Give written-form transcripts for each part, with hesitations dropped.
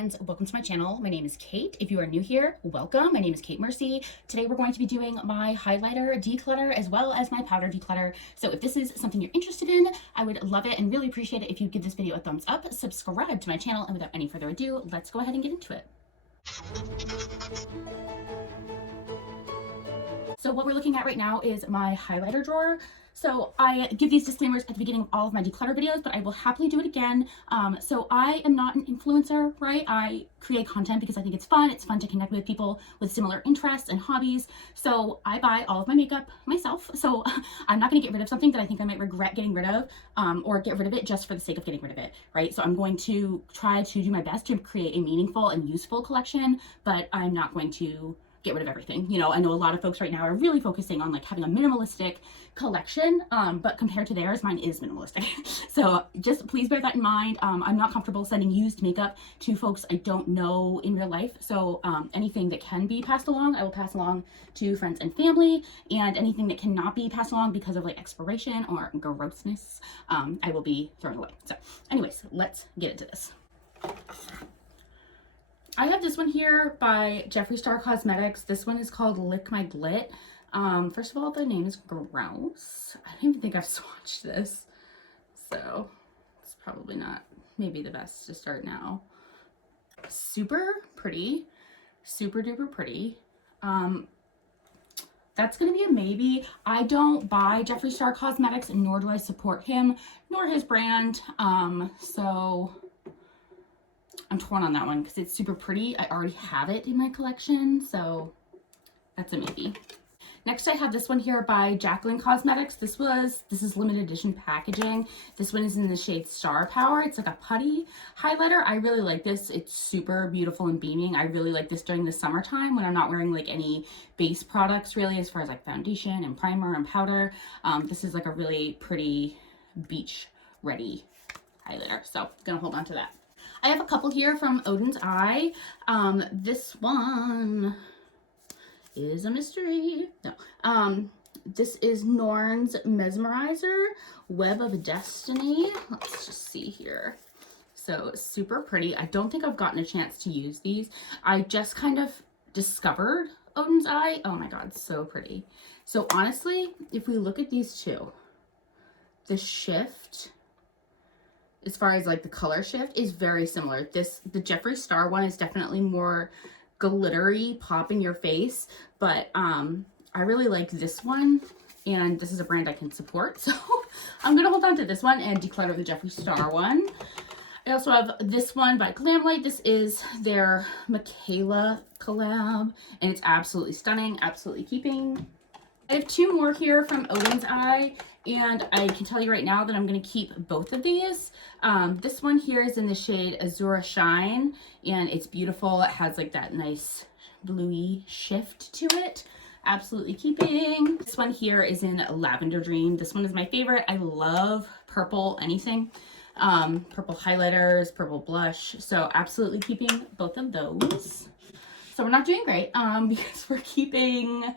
friends, welcome to my channel. My name is Kate. If you are new here, welcome. My name is Kate Mercy. Today we're going to be doing my highlighter declutter as well as my powder declutter. So if this is something you're interested in, I would love it and really appreciate it if you give this video a thumbs up, subscribe to my channel, and without any further ado, let's go ahead and get into it. So what we're looking at right now is my highlighter drawer. So I give these disclaimers at the beginning of all of my declutter videos, but I will happily do it again. So I am not an influencer, right? I create content because I think it's fun. It's fun to connect with people with similar interests and hobbies. So I buy all of my makeup myself. So I'm not going to get rid of something that I think I might regret getting rid of, or get rid of it just for the sake of getting rid of it, right? So I'm going to try to do my best to create a meaningful and useful collection, but I'm not going to get rid of everything. You know, I know a lot of folks right now are really focusing on like having a minimalistic collection, but compared to theirs, mine is minimalistic. So just please bear that in mind. I'm not comfortable sending used makeup to folks I don't know in real life. So anything that can be passed along, I will pass along to friends and family, and anything that cannot be passed along because of like expiration or grossness, I will be throwing away. So anyways, let's get into this. I have this one here by Jeffree Star Cosmetics. This one is called Lick My Glit. First of all, the name is gross. I don't even think I've swatched this, so it's probably not maybe the best to start now. Super pretty, super duper pretty. That's gonna be a maybe. I don't buy Jeffree Star Cosmetics, nor do I support him, nor his brand. So I'm torn on that one because it's super pretty. I already have it in my collection, so that's a maybe. Next, I have this one here by Jaclyn Cosmetics. This is limited edition packaging. This one is in the shade Star Power. It's like a putty highlighter. I really like this. It's super beautiful and beaming. I really like this during the summertime when I'm not wearing like any base products really, as far as like foundation and primer and powder. This is like a really pretty beach ready highlighter. So I'm gonna hold on to that. I have a couple here from Odin's Eye. This one is a mystery. No. This is Norn's Mesmerizer, Web of Destiny. Let's just see here. So super pretty. I don't think I've gotten a chance to use these. I just kind of discovered Odin's Eye. Oh my God, so pretty. So honestly, if we look at these two, the shift, as far as like the color shift, is very similar. The Jeffree Star one is definitely more glittery, pop in your face, but I really like this one, and this is a brand I can support, so I'm gonna hold on to this one and declutter the Jeffree Star one. I also have this one by Glamlight. This is their Michaela collab, and it's absolutely stunning, absolutely keeping. I have two more here from Odin's Eye, and I can tell you right now that I'm going to keep both of these. This one here is in the shade Azura Shine, and it's beautiful. It has like that nice bluey shift to it. Absolutely keeping. This one here is in Lavender Dream. This one is my favorite. I love purple anything. Purple highlighters, purple blush. So absolutely keeping both of those. So we're not doing great because we're keeping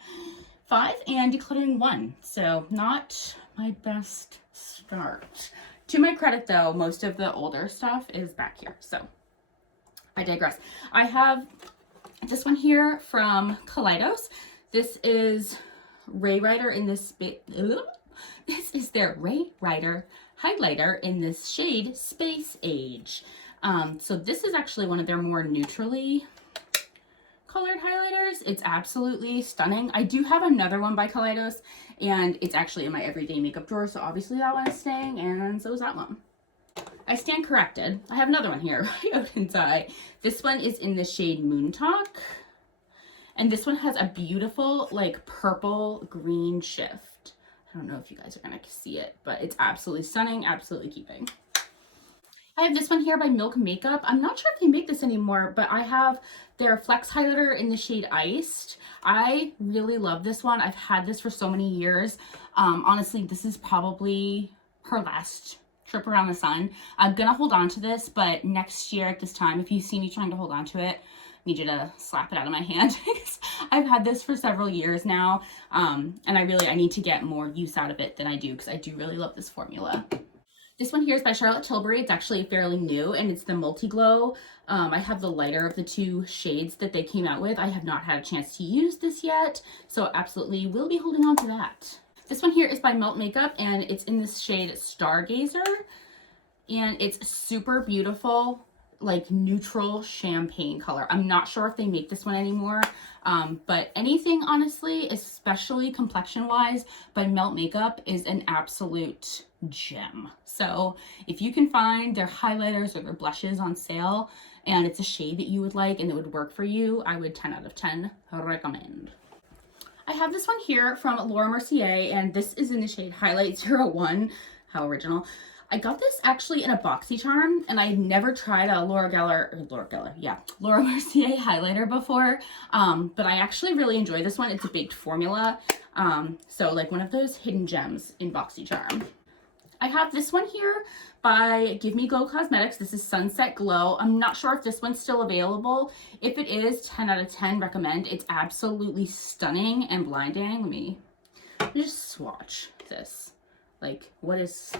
5 and decluttering 1. So not my best start. To my credit though, most of the older stuff is back here. So I digress. I have this one here from Kaleidos. This is Ray Rider in this this is their Ray Rider highlighter in this shade Space Age. So this is actually one of their more neutrally colored highlighters. It's absolutely stunning. I do have another one by Kaleidos, and it's actually in my everyday makeup drawer, so obviously that one is staying, and so is that one. I stand corrected. I have another one here by Odin's Eye. This one is in the shade Moon Talk, and this one has a beautiful like purple green shift. I don't know if you guys are gonna see it, but it's absolutely stunning, absolutely keeping. I have this one here by Milk Makeup. I'm not sure if they make this anymore, but I have their Flex Highlighter in the shade Iced. I really love this one. I've had this for so many years. Honestly, this is probably her last trip around the sun. I'm gonna hold on to this, but next year at this time, if you see me trying to hold on to it, I need you to slap it out of my hand because I've had this for several years now. And I need to get more use out of it than I do because I do really love this formula. This one here is by Charlotte Tilbury. It's actually fairly new, and it's the Multi Glow. I have the lighter of the two shades that they came out with. I have not had a chance to use this yet, so absolutely will be holding on to that. This one here is by Melt Makeup, and it's in this shade Stargazer, and it's super beautiful, like neutral champagne color. I'm not sure if they make this one anymore, but anything honestly, especially complexion wise, by Melt Makeup is an absolute gem. So if you can find their highlighters or their blushes on sale and it's a shade that you would like and it would work for you, I would 10 out of 10 recommend. I have this one here from Laura Mercier, and this is in the shade Highlight 01. How original. I got this actually in a BoxyCharm, and I had never tried a Laura Mercier highlighter before, but I actually really enjoy this one. It's a baked formula, so like one of those hidden gems in BoxyCharm. I have this one here by Give Me Glow Cosmetics. This is Sunset Glow. I'm not sure if this one's still available. If it is, 10 out of 10 recommend. It's absolutely stunning and blinding. Let me just swatch this. Like, what is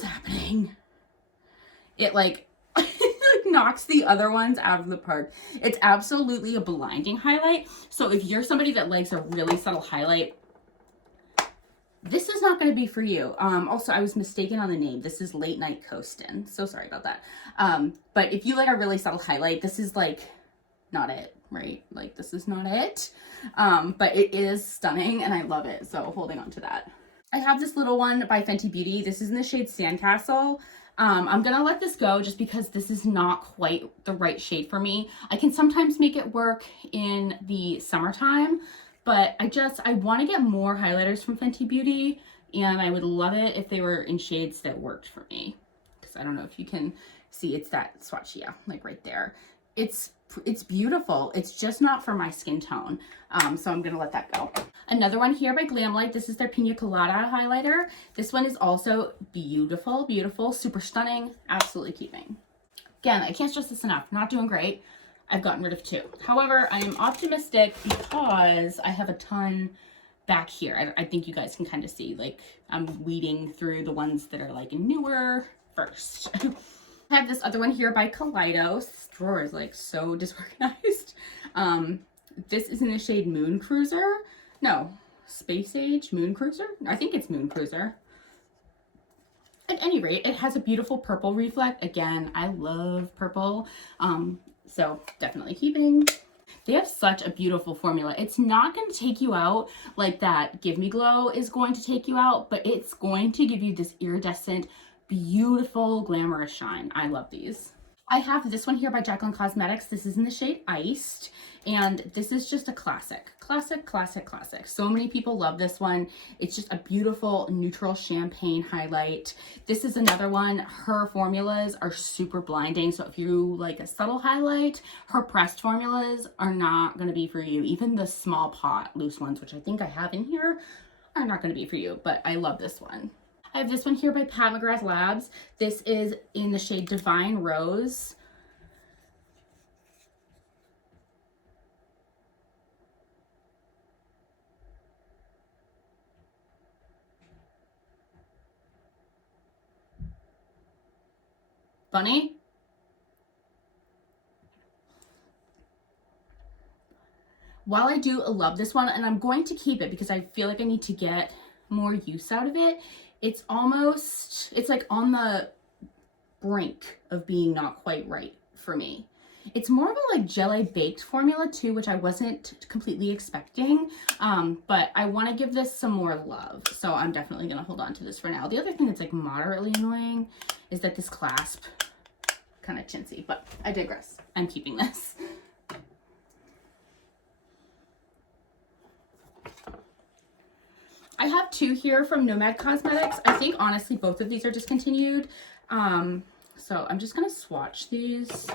happening? It like knocks the other ones out of the park. It's absolutely a blinding highlight. So if you're somebody that likes a really subtle highlight, this is not going to be for you. Also, I was mistaken on the name. This is Late Night Coastin'. So sorry about that. But if you like a really subtle highlight, this is like not it, right? Like this is not it. But it is stunning and I love it. So holding on to that. I have this little one by Fenty Beauty. This is in the shade Sandcastle. I'm going to let this go just because this is not quite the right shade for me. I can sometimes make it work in the summertime, but I want to get more highlighters from Fenty Beauty, and I would love it if they were in shades that worked for me. Because I don't know if you can see, it's that swatch, yeah, like right there. It's beautiful. It's just not for my skin tone. So I'm going to let that go. Another one here by Glamlight. This is their Pina Colada highlighter. This one is also beautiful, beautiful, super stunning, absolutely keeping. Again, I can't stress this enough. Not doing great. I've gotten rid of 2. However, I am optimistic because I have a ton back here. I think you guys can kind of see, like, I'm weeding through the ones that are like newer first. I have this other one here by Kaleidos. This drawer is like so disorganized. This is in the shade Moon Cruiser. No, Space Age Moon Cruiser? I think it's Moon Cruiser. At any rate, it has a beautiful purple reflect. Again, I love purple. So definitely keeping. They have such a beautiful formula. It's not going to take you out like that Give Me Glow is going to take you out, but it's going to give you this iridescent, beautiful, glamorous shine. I love these. I have this one here by Jaclyn Cosmetics. This is in the shade Iced, and this is just a classic. Classic. So many people love this one. It's just a beautiful neutral champagne highlight. This is another one. Her formulas are super blinding, so if you like a subtle highlight, her pressed formulas are not going to be for you. Even the small pot loose ones, which I think I have in here, are not going to be for you, but I love this one. I have this one here by Pat McGrath Labs. This is in the shade Divine Rose. Funny? While I do love this one, and I'm going to keep it because I feel like I need to get more use out of it, it's like on the brink of being not quite right for me. It's more of a like gelée baked formula too, which I wasn't completely expecting, but I want to give this some more love, so I'm definitely going to hold on to this for now. The other thing that's like moderately annoying is that this clasp kind of chintzy, but I digress. I'm keeping this. I have 2 here from Nomad Cosmetics. I think honestly both of these are discontinued. So I'm just gonna swatch these. The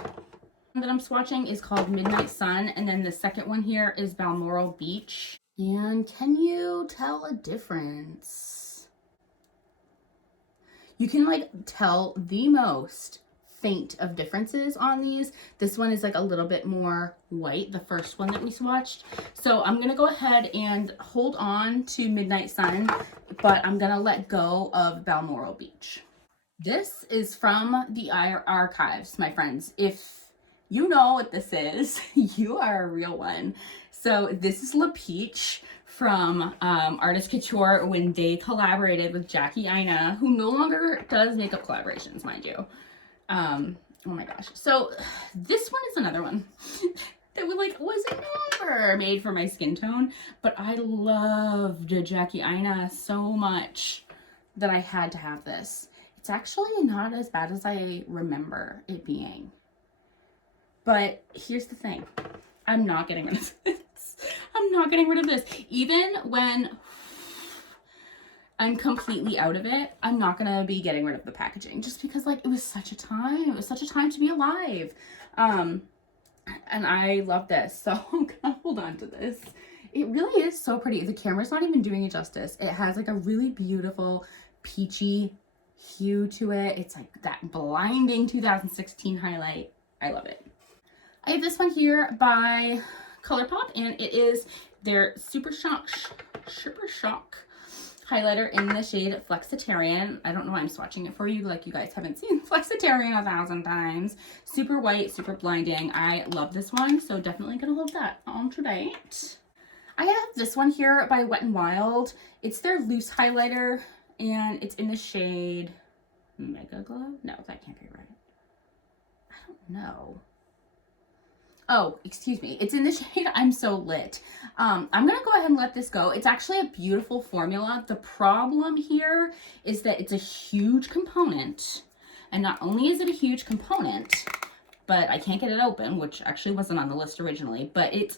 one that I'm swatching is called Midnight Sun, and then the second one here is Balmoral Beach. And can you tell a difference? You can like tell the most faint of differences on these. This one is like a little bit more white, the first one that we swatched. So I'm gonna go ahead and hold on to Midnight Sun, but I'm gonna let go of Balmoral Beach. This is from the archives, my friends. If you know what this is, you are a real one. So this is La Peach from Artist Couture when they collaborated with Jackie Aina, who no longer does makeup collaborations, mind you. Oh my gosh. So this one is another one that was never made for my skin tone, but I loved Jackie Aina so much that I had to have this. It's actually not as bad as I remember it being. But here's the thing. I'm not getting rid of this. I'm not getting rid of this. Even when I'm completely out of it, I'm not going to be getting rid of the packaging. Just because, like, it was such a time. It was such a time to be alive. And I love this. So I'm going to hold on to this. It really is so pretty. The camera's not even doing it justice. It has, like, a really beautiful peachy hue to it. It's like that blinding 2016 highlight. I love it. I have this one here by ColourPop, and it is their Super Shock highlighter in the shade Flexitarian. I don't know why I'm swatching it for you, like you guys haven't seen Flexitarian 1,000 times. Super white, super blinding. I love this one, so definitely gonna hold that on tonight. I have this one here by Wet n Wild. It's their loose highlighter, and it's in the shade Mega Glow? No, that can't be right. I don't know. Oh, excuse me. It's in the shade I'm So Lit. I'm going to go ahead and let this go. It's actually a beautiful formula. The problem here is that it's a huge component. And not only is it a huge component, but I can't get it open, which actually wasn't on the list originally, but it's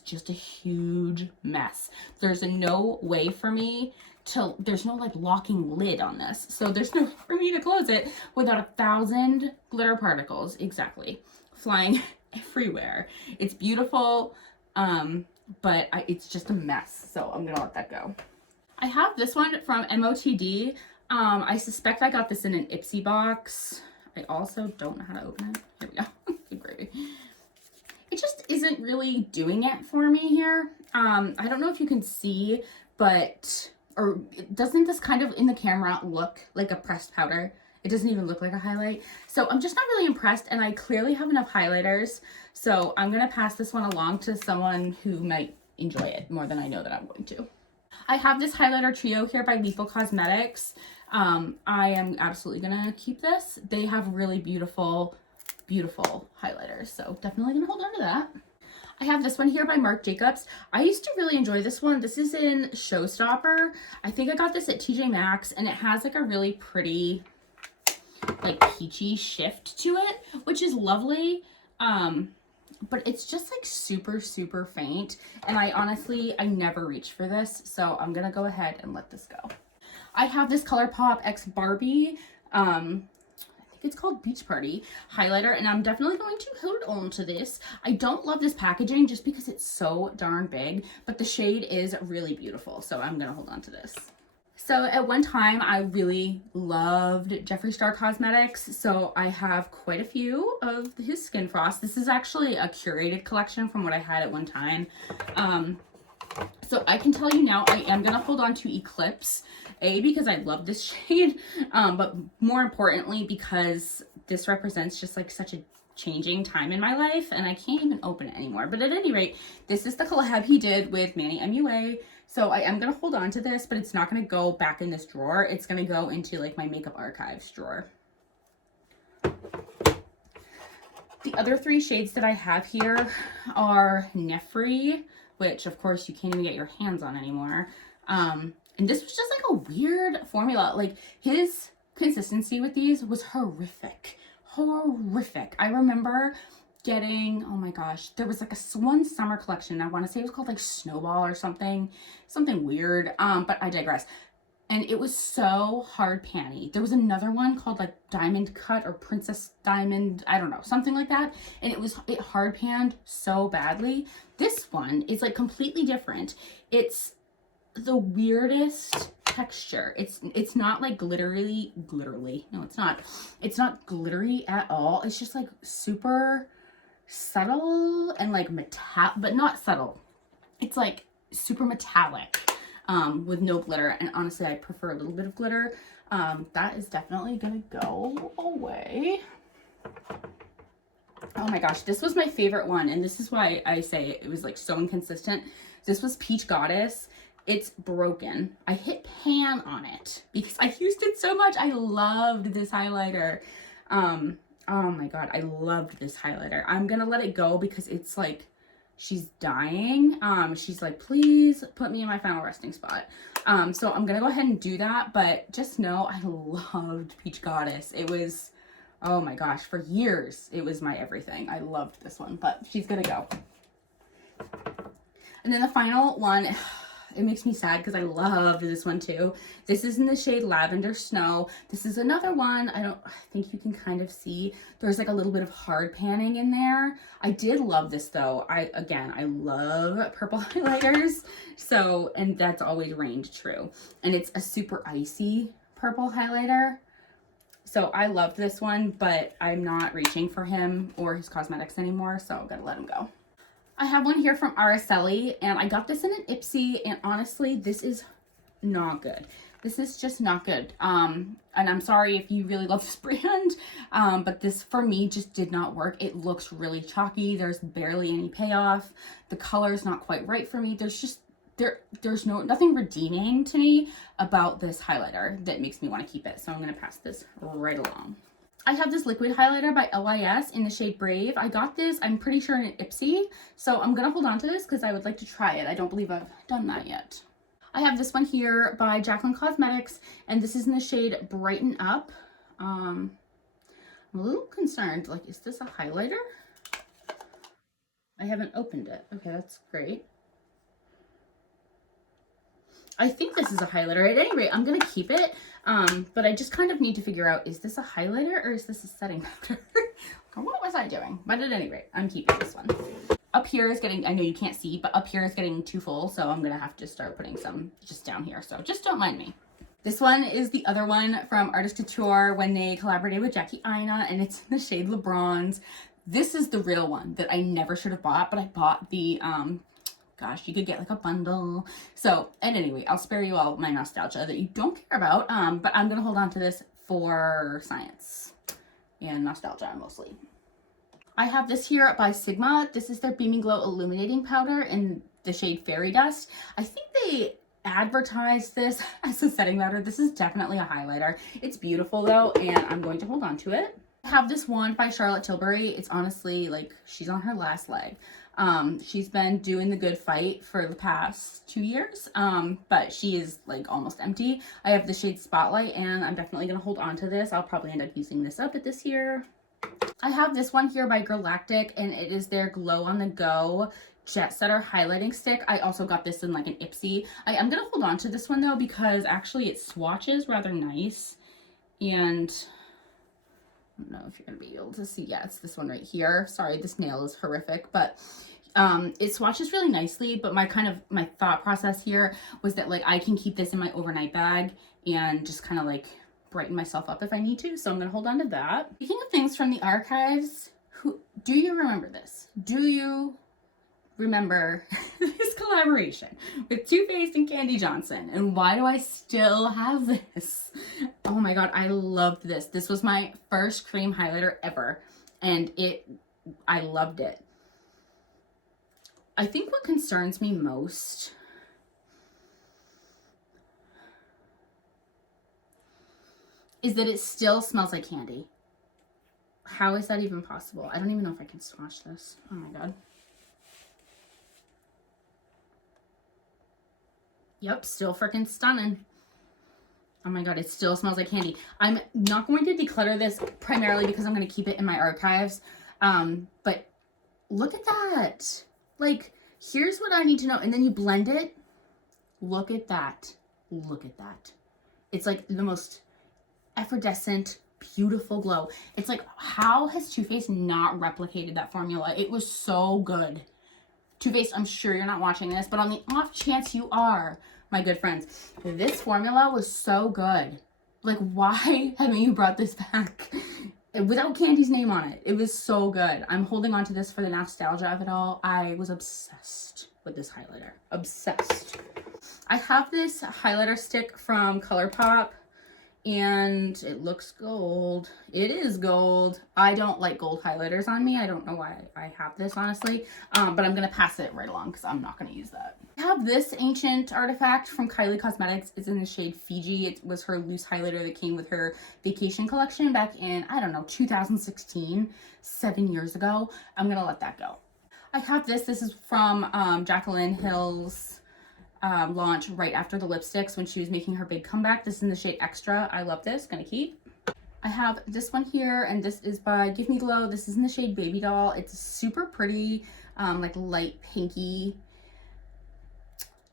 just a huge mess. There's no way for me to, there's no like locking lid on this. So there's no way for me to close it without 1,000 glitter particles, exactly, flying everywhere. It's beautiful, but it's just a mess. So I'm gonna let that go. I have this one from MOTD. I suspect I got this in an Ipsy box. I also don't know how to open it. Here we go. Good gravy. It just isn't really doing it for me here. I don't know if you can see, but, or doesn't this kind of in the camera look like a pressed powder? It doesn't even look like a highlight. So I'm just not really impressed, and I clearly have enough highlighters. So I'm going to pass this one along to someone who might enjoy it more than I know that I'm going to. I have this highlighter trio here by Lethal Cosmetics. I am absolutely going to keep this. They have really beautiful, beautiful highlighters. So definitely going to hold on to that. I have this one here by Marc Jacobs. I used to really enjoy this one. This is in Showstopper. I think I got this at TJ Maxx, and it has like a really pretty, like peachy shift to it, which is lovely. But it's just like super, super faint. And I never reach for this. So I'm going to go ahead and let this go. I have this ColourPop X Barbie, I think it's called Beach Party highlighter, and I'm definitely going to hold on to this. I don't love this packaging just because it's so darn big, but the shade is really beautiful. So I'm going to hold on to this. So at one time, I really loved Jeffree Star Cosmetics, so I have quite a few of his Skin Frost. This is actually a curated collection from what I had at one time. So I can tell you now, I am going to hold on to Eclipse, because I love this shade, but more importantly, because this represents just like such a changing time in my life, and I can't even open it anymore. But at any rate, this is the collab he did with Manny MUA. So I am going to hold on to this, but it's not going to go back in this drawer. It's going to go into like my makeup archives drawer. The other three shades that I have here are Nefri, which of course you can't even get your hands on anymore. And this was just like a weird formula. Like his consistency with these was horrific. Horrific. I remember getting, oh my gosh, there was like one summer collection. I want to say it was called like Snowball or something weird. But I digress. And it was so hard panny. There was another one called like Diamond Cut or Princess Diamond, I don't know, something like that. And it hard panned so badly. This one is like completely different. It's the weirdest texture. It's not like glittery. No, it's not. It's not glittery at all. It's just like super subtle and like but not subtle. It's like super metallic. With no glitter, and honestly I prefer a little bit of glitter. That is definitely gonna go away. Oh my gosh, this was my favorite one, and this is why I say it was like so inconsistent. This was Peach Goddess. It's broken. I hit pan on it because I used it so much. I loved this highlighter. Oh my god, I loved this highlighter. I'm gonna let it go because it's like she's dying. She's like, please put me in my final resting spot. So I'm gonna go ahead and do that, but just know I loved Peach Goddess. It was, oh my gosh, for years it was my everything. I loved this one, but she's gonna go. And then the final one, it makes me sad because I loved this one too. This is in the shade Lavender Snow. This is another one. I think you can kind of see there's like a little bit of hard panning in there. I did love this though. I love purple highlighters. So, and that's always reigned true. And it's a super icy purple highlighter. So I loved this one, but I'm not reaching for him or his cosmetics anymore. So I'm gonna let him go. I have one here from Araceli, and I got this in an Ipsy, and honestly, this is not good. This is just not good. And I'm sorry if you really love this brand, but this for me just did not work. It looks really chalky. There's barely any payoff. The color is not quite right for me. There's just, there's nothing redeeming to me about this highlighter that makes me want to keep it. So I'm going to pass this right along. I have this liquid highlighter by LYS in the shade Brave. I got this, I'm pretty sure, in an Ipsy. So I'm going to hold on to this because I would like to try it. I don't believe I've done that yet. I have this one here by Jaclyn Cosmetics, and this is in the shade Brighten Up. I'm a little concerned. Like, is this a highlighter? I haven't opened it. Okay, that's great. I think this is a highlighter. At any rate, I'm going to keep it. But I just kind of need to figure out, is this a highlighter or is this a setting powder? What was I doing? But at any rate, I'm keeping this one. Up here is getting, I know you can't see, but up here is getting too full. So I'm going to have to start putting some just down here. So just don't mind me. This one is the other one from Artist Couture when they collaborated with Jackie Aina, and it's in the shade LeBronze. This is the real one that I never should have bought, but I bought the, gosh, you could get like a bundle. So, and anyway, I'll spare you all my nostalgia that you don't care about, but I'm going to hold on to this for science and nostalgia mostly. I have this here by Sigma. This is their Beaming Glow Illuminating Powder in the shade Fairy Dust. I think they advertised this as a setting powder. This is definitely a highlighter. It's beautiful though, and I'm going to hold on to it. I have this wand by Charlotte Tilbury. It's honestly like she's on her last leg. She's been doing the good fight for the past 2 years, but she is like almost empty. I have the shade Spotlight, and I'm definitely going to hold on to this. I'll probably end up using this up at this year. I have this one here by Galactic, and it is their Glow on the Go Jet Setter Highlighting Stick. I also got this in like an Ipsy. I am going to hold on to this one though, because actually it swatches rather nice, and I don't know if you're going to be able to see. Yeah, it's this one right here. Sorry, this nail is horrific, but it swatches really nicely. But my thought process here was that like I can keep this in my overnight bag and just kind of like brighten myself up if I need to. So I'm going to hold on to that. Speaking of things from the archives, do you remember this? Do you remember this collaboration with Too Faced and Candy Johnson? And why do I still have this? Oh my god, I loved this. This was my first cream highlighter ever, and I loved it. I think what concerns me most is that it still smells like candy. How is that even possible? I don't even know if I can swatch this. Oh my god. Yep, still freaking stunning. Oh my god, it still smells like candy. I'm not going to declutter this primarily because I'm going to keep it in my archives. But look at that. Like, here's what I need to know. And then you blend it. Look at that. Look at that. It's like the most effervescent, beautiful glow. It's like, how has Too Faced not replicated that formula? It was so good. Too Faced, I'm sure you're not watching this, but on the off chance you are, my good friends, this formula was so good. Like, why haven't you brought this back without Candy's name on it? It was so good. I'm holding on to this for the nostalgia of it all. I was obsessed with this highlighter. Obsessed. I have this highlighter stick from ColourPop, and it looks gold. It is gold. I don't like gold highlighters on me. I don't know why I have this, honestly, but I'm gonna pass it right along because I'm not gonna use that. I have this ancient artifact from Kylie Cosmetics. It's in the shade Fiji. It was her loose highlighter that came with her vacation collection back in, I don't know, 2016, 7 years ago. I'm gonna let that go. I have this. This is from Jacqueline Hill's launch right after the lipsticks when she was making her big comeback. This is in the shade Extra. I love this. Gonna keep. I have this one here, and this is by Give Me Glow. This is in the shade Baby Doll. It's super pretty, like light pinky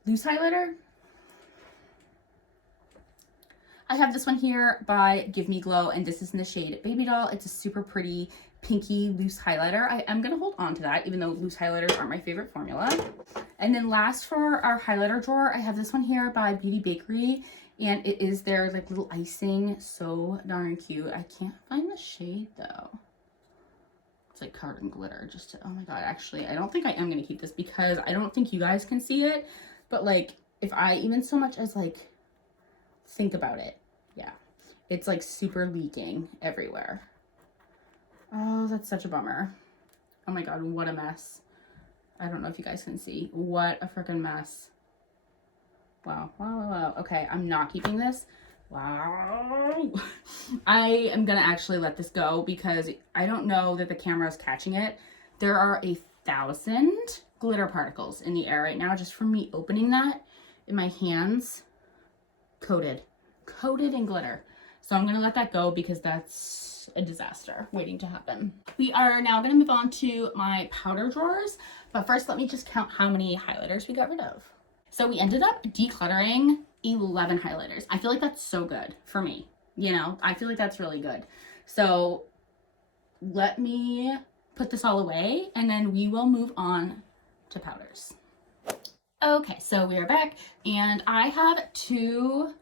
loose highlighter. I have this one here by Give Me Glow, and this is in the shade Baby Doll. It's a super pretty pinky loose highlighter. I am gonna hold on to that, even though loose highlighters aren't my favorite formula. And then last for our highlighter drawer, I have this one here by Beauty Bakery, and it is their like little icing. So darn cute. I can't find the shade though. It's like covered in glitter. Just to, oh my god, actually, I don't think I am gonna keep this because I don't think you guys can see it. But like, if I even so much as like think about it, yeah, it's like super leaking everywhere. Oh, that's such a bummer. Oh my god, what a mess. I don't know if you guys can see. What a freaking mess. Wow, wow, wow, wow. Okay, I'm not keeping this. Wow. I am gonna actually let this go because I don't know that the camera is catching it. There are 1,000 glitter particles in the air right now just from me opening that in my hands. Coated in glitter. So I'm gonna let that go because that's a disaster waiting to happen. We are now gonna move on to my powder drawers, but first let me just count how many highlighters we got rid of. So we ended up decluttering 11 highlighters. I feel like that's so good for me. You know, I feel like that's really good. So let me put this all away and then we will move on to powders. Okay, so we are back and I have 2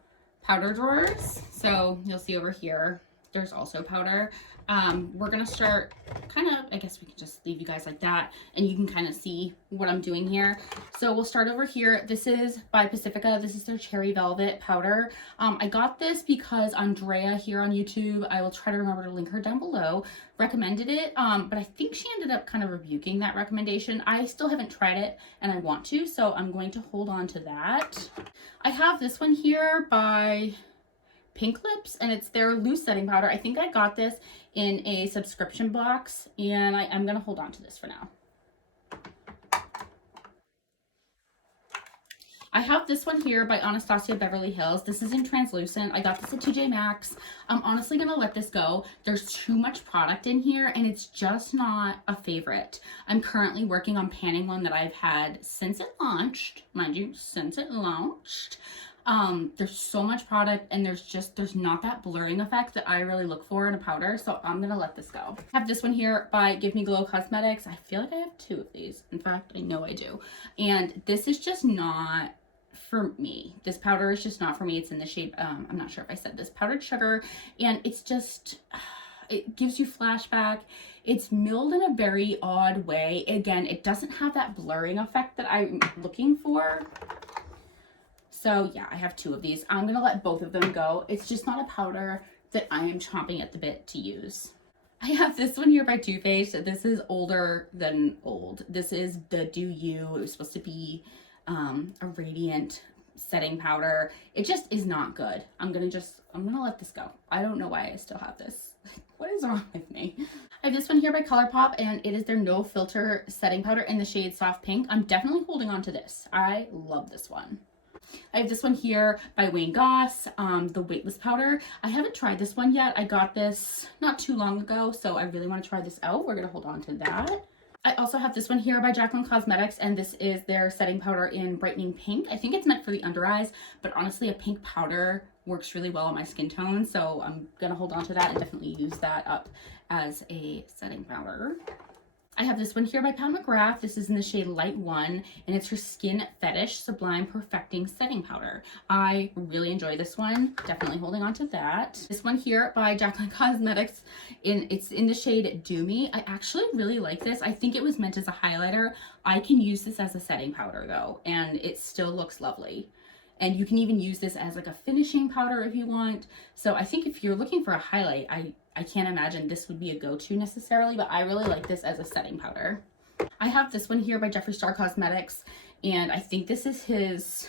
powder drawers. So you'll see over here, there's also powder. We're gonna start kind of, I guess we can just leave you guys like that and you can kind of see what I'm doing here. So we'll start over here. This is by Pacifica. This is their Cherry Velvet powder. I got this because Andrea here on YouTube, I will try to remember to link her down below, recommended it, but I think she ended up kind of rebuking that recommendation. I still haven't tried it and I want to, so I'm going to hold on to that. I have this one here by Pink Lips and it's their loose setting powder. I think I got this in a subscription box and I'm gonna hold on to this for now. I have this one here by Anastasia Beverly Hills. This is in translucent. I got this at TJ Maxx. I'm honestly gonna let this go. There's too much product in here and it's just not a favorite. I'm currently working on panning one that I've had since it launched, mind you, since it launched. There's so much product and there's not that blurring effect that I really look for in a powder, so I'm gonna let this go. I have this one here by Give Me Glow Cosmetics. I feel like I have 2 of these. In fact, I know I do. And this is just not for me. This powder is just not for me. It's in the shade, I'm not sure if I said this, Powdered Sugar, and it's just, it gives you flashback. It's milled in a very odd way. Again, it doesn't have that blurring effect that I'm looking for. So yeah, I have 2 of these. I'm gonna let both of them go. It's just not a powder that I am chomping at the bit to use. I have this one here by Too Faced. This is older than old. This is the Do You. It was supposed to be a radiant setting powder. It just is not good. I'm gonna let this go. I don't know why I still have this. What is wrong with me? I have this one here by ColourPop and it is their No Filter setting powder in the shade Soft Pink. I'm definitely holding on to this. I love this one. I have this one here by Wayne Goss, the Weightless powder. I haven't tried this one yet. I got this not too long ago, so I really want to try this out. We're going to hold on to that. I also have this one here by Jacqueline Cosmetics, and this is their setting powder in Brightening Pink. I think it's meant for the under eyes, but honestly, a pink powder works really well on my skin tone, so I'm going to hold on to that and definitely use that up as a setting powder. I have this one here by Pat McGrath. This is in the shade Light 1, and it's her Skin Fetish Sublime Perfecting Setting Powder. I really enjoy this one. Definitely holding on to that. This one here by Jacqueline Cosmetics, it's in the shade Do Me. I actually really like this. I think it was meant as a highlighter. I can use this as a setting powder though, and it still looks lovely. And you can even use this as like a finishing powder if you want. So I think if you're looking for a highlight, I can't imagine this would be a go-to necessarily, but I really like this as a setting powder. I have this one here by Jeffree Star Cosmetics, and I think this is his,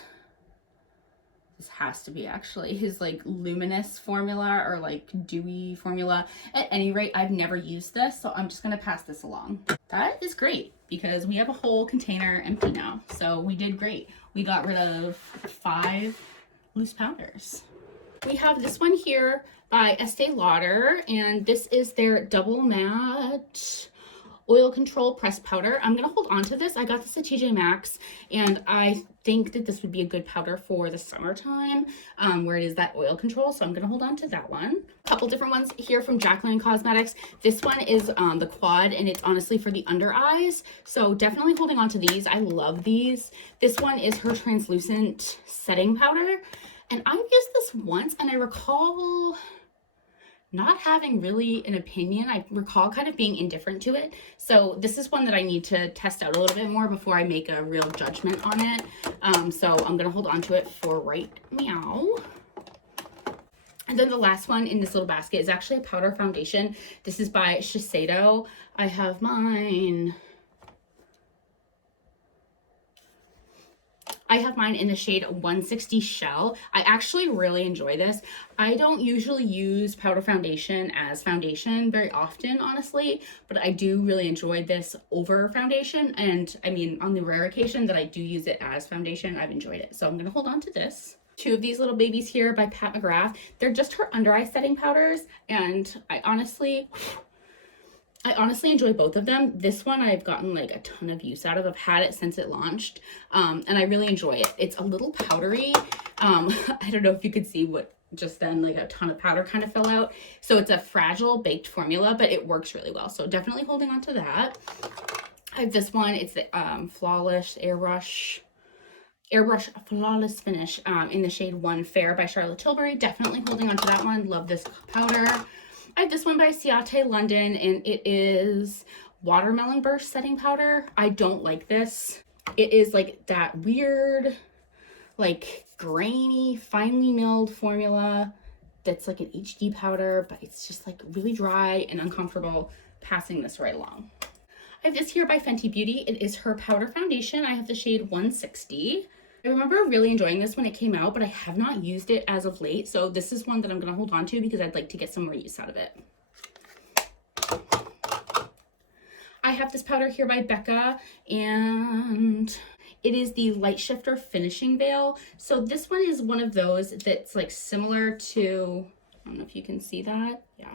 this has to be actually his like luminous formula or like dewy formula. At any rate, I've never used this, so I'm just gonna pass this along. That is great because we have a whole container empty now. So we did great. We got rid of 5 loose powders. We have this one here by Estee Lauder, and this is their Double Matte Oil Control Pressed Powder. I'm going to hold on to this. I got this at TJ Maxx, and I think that this would be a good powder for the summertime, where it is that oil control, so I'm going to hold on to that one. A couple different ones here from Jaclyn Cosmetics. This one is the Quad, and it's honestly for the under eyes, so definitely holding on to these. I love these. This one is her translucent setting powder, and I've used this once, and I recall not having really an opinion. I recall kind of being indifferent to it. So this is one that I need to test out a little bit more before I make a real judgment on it. So I'm going to hold on to it for right now. And then the last one in this little basket is actually a powder foundation. This is by Shiseido. I have mine. I have mine in the shade 160 Shell. I actually really enjoy this. I don't usually use powder foundation as foundation very often, honestly, but I do really enjoy this over foundation. And I mean, on the rare occasion that I do use it as foundation, I've enjoyed it. So I'm going to hold on to this. 2 of these little babies here by Pat McGrath. They're just her under eye setting powders, and I honestly enjoy both of them. This one I've gotten like a ton of use out of. I've had it since it launched, and I really enjoy it. It's a little powdery. I don't know if you could see what just then, like a ton of powder kind of fell out. So it's a fragile baked formula, but it works really well. So definitely holding on to that. I have this one. It's the Flawless Airbrush Flawless Finish in the shade 1 Fair by Charlotte Tilbury. Definitely holding on to that one. Love this powder. I have this one by Ciate London, and it is Watermelon Burst Setting Powder. I don't like this. It is like that weird, like grainy, finely milled formula that's like an HD powder, but it's just like really dry and uncomfortable. Passing this right along. I have this here by Fenty Beauty. It is her powder foundation. I have the shade 160. I remember really enjoying this when it came out, but I have not used it as of late. So this is one that I'm going to hold on to because I'd like to get some more use out of it. I have this powder here by Becca, and it is the Light Shifter Finishing Veil. So this one is one of those that's like similar to, I don't know if you can see that. Yeah.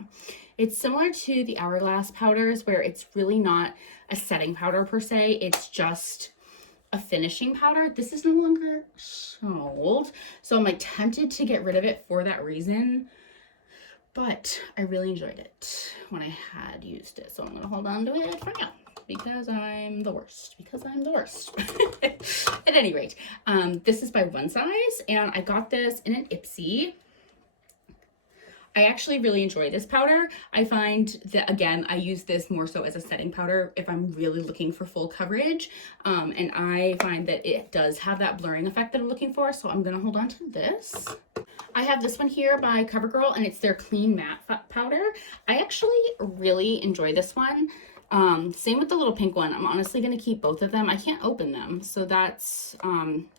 It's similar to the Hourglass powders where it's really not a setting powder per se. It's just a finishing powder. This is no longer sold, so I'm like tempted to get rid of it for that reason, but I really enjoyed it when I had used it, so I'm gonna hold on to it for now because I'm the worst. At any rate, this is by One Size, and I got this in an Ipsy. I actually really enjoy this powder. I find that, again, I use this more so as a setting powder if I'm really looking for full coverage. And I find that it does have that blurring effect that I'm looking for, so I'm going to hold on to this. I have this one here by CoverGirl, and it's their Clean Matte powder. I actually really enjoy this one. Same with the little pink one. I'm honestly going to keep both of them. I can't open them, so that's,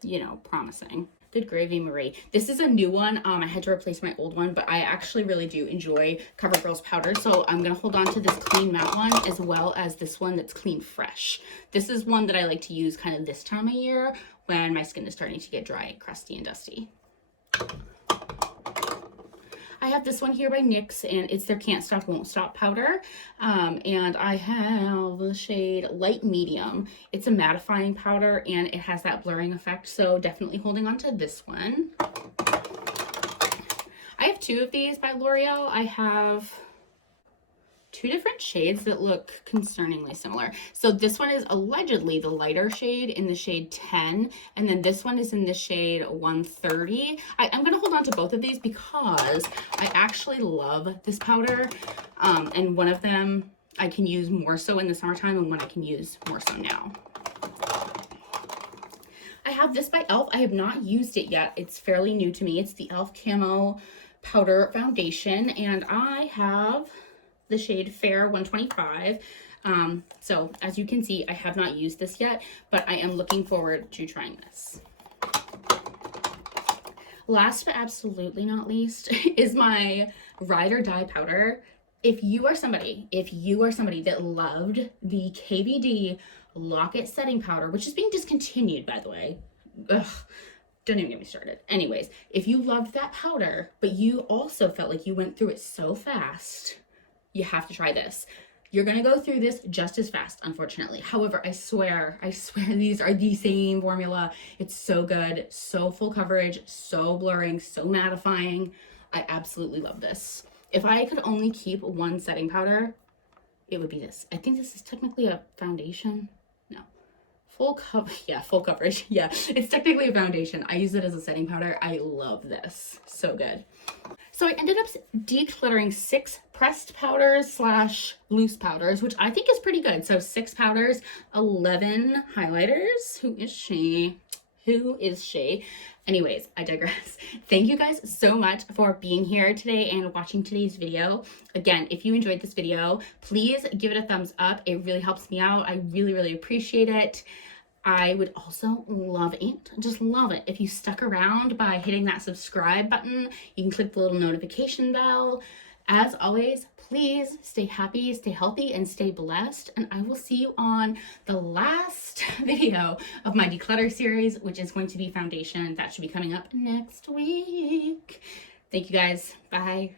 you know, promising. Good gravy, Marie. This is a new one. I had to replace my old one, but I actually really do enjoy CoverGirl's powder, so I'm going to hold on to this Clean Matte one as well as this one that's Clean Fresh. This is one that I like to use kind of this time of year when my skin is starting to get dry, crusty, and dusty. I have this one here by NYX, and it's their Can't Stop Won't Stop powder, and I have the shade Light Medium. It's a mattifying powder, and it has that blurring effect, so definitely holding on to this one. I have 2 of these by L'Oreal. I have 2 different shades that look concerningly similar. So this one is allegedly the lighter shade in the shade 10, and then this one is in the shade 130. I'm going to hold on to both of these because I actually love this powder, and one of them I can use more so in the summertime and one I can use more so now. I have this by e.l.f. I have not used it yet. It's fairly new to me. It's the e.l.f. Camo Powder Foundation, and I have the shade Fair 125. So as you can see, I have not used this yet, but I am looking forward to trying this. Last but absolutely not least is my Ride or Die powder. If you are somebody that loved the KVD Lock-It setting powder, which is being discontinued, by the way. Ugh, don't even get me started. Anyways, if you loved that powder, but you also felt like you went through it so fast, you have to try this. You're gonna go through this just as fast, unfortunately. However, I swear these are the same formula. It's so good, so full coverage, so blurring, so mattifying. I absolutely love this. If I could only keep one setting powder, it would be this. I think this is technically a foundation. No. Full coverage. Yeah, it's technically a foundation. I use it as a setting powder. I love this. So good. So I ended up decluttering 6 pressed powders / loose powders, which I think is pretty good. So 6 powders, 11 highlighters. Who is she? Anyways, I digress. Thank you guys so much for being here today and watching today's video. Again, if you enjoyed this video, please give it a thumbs up. It really helps me out. I really appreciate it. I would also love it, just love it, if you stuck around by hitting that subscribe button. You can click the little notification bell. As always, please stay happy, stay healthy, and stay blessed. And I will see you on the last video of my declutter series, which is going to be foundation. That should be coming up next week. Thank you guys. Bye.